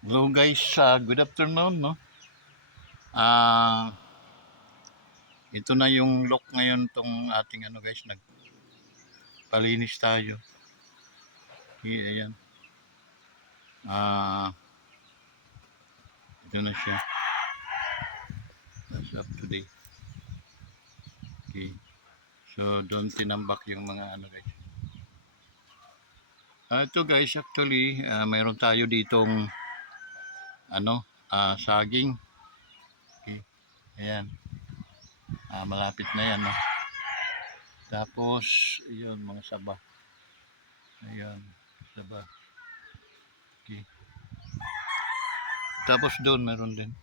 Hello guys, good afternoon, no? Ah, ito na yung look ngayon tong ating ano guys, nagpalinis tayo. Okay, ayan. Ah, ito na siya. That's up to date. Okay. So, doon tinambak yung mga ano guys. Ito guys, actually, mayroon tayo ditong ano, saging. Okay. Ayan. Malapit na yan, no? Tapos, yun, mga saba. Ayan, saba. Okay. Tapos doon, meron din.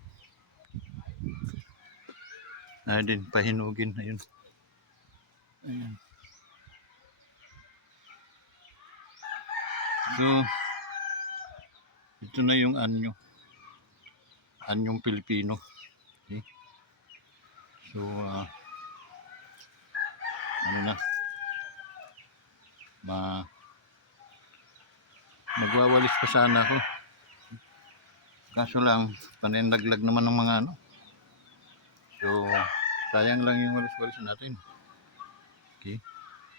Din, pahinugin. Ayun. Ayan. So, ito na yung anyong Pilipino. Okay? So, ano na, ma magwawalis pa sana ako. Kaso lang, panindaglag naman ng mga ano. So, sayang lang yung walis-walis natin. Okay?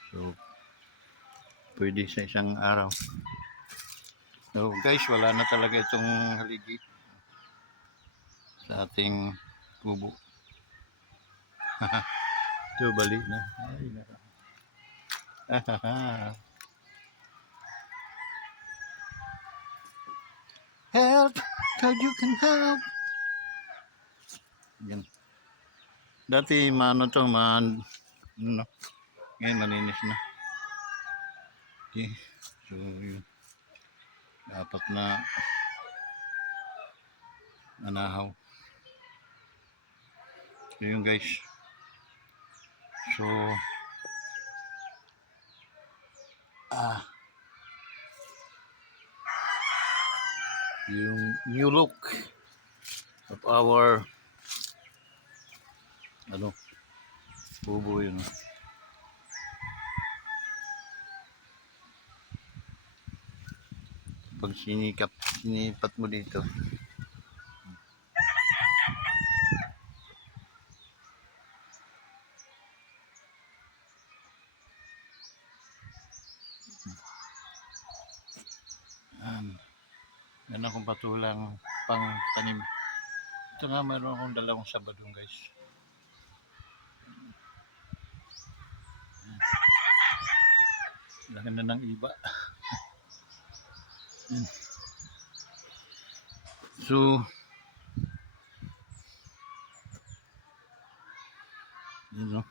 So, pwede sa isang araw. So, guys, wala na talaga itong haligi sa ating kubo. Ito, balik na. Ay, naka. Help, how you can help. Yan. Dati maano to, ano, ngayon malinis na. Okay. So, yun. Dapat na nanahaw. So, yun guys. So, yung new look of our ano, bubo yun. Pag sinipat mo dito, yan akong patulang pang tanim. Ito nga, mayroon akong dalawang sabadong guys. Laki na ng iba. So, yun no.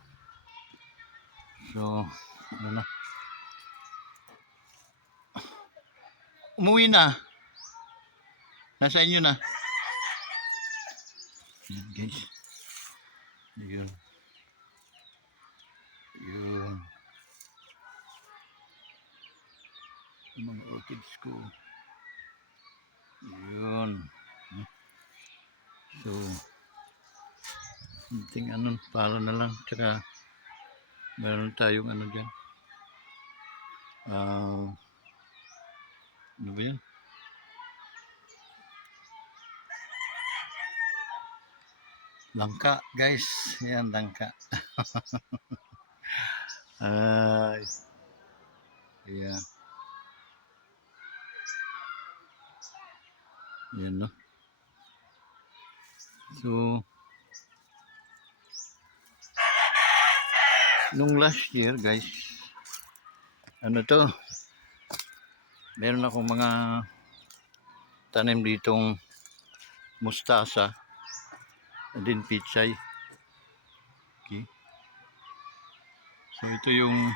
So, ano na. Umuwi na. Nasa inyo na. Yun guys. Yun. Yun. Yung mga orchids ko. Yun. So, something ano, palo na lang. Tsaka, meron tayong ano dyan. Ano ba yan? Langka, guys. Yan, langka. Ay. Ayan. Yan, no? So, nung last year, guys, ano to, meron akong mga tanim ditong mustasa din pichay. Okay. So ito yung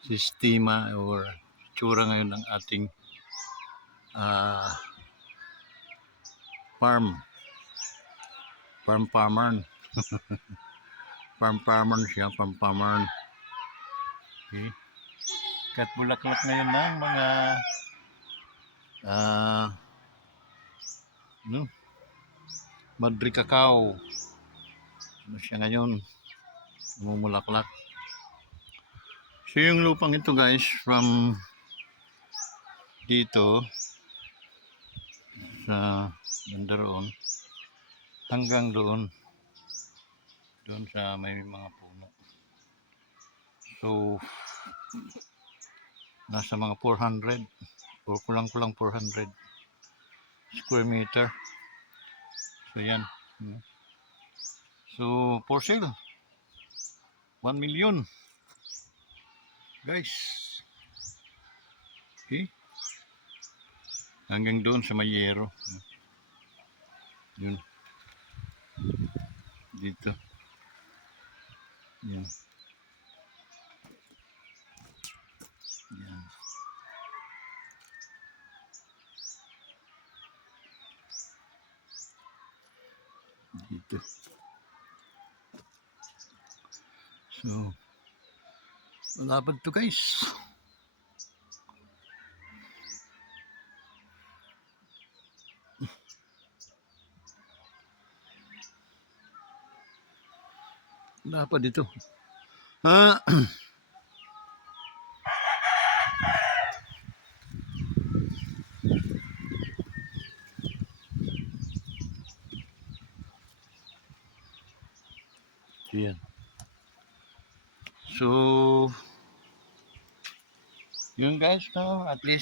sistema or tsura ngayon ng ating farmer siya, farmer. Okay. Kat bulaklak ngayon ng mga no, Madri Cacao. Ano siya ngayon? Mumulaklak. So yung lupang ito guys, from dito sa banda roon hanggang doon sa may mga puno. So nasa mga 400 o kulang-kulang 400 square meter. So yan. So for sale 1 million guys. Okay, hanggang doon sa Mayero. Yun dito. Yan. Yan. Dito. So malapad to guys. Malapad dito. Yan. So yun guys, no? At least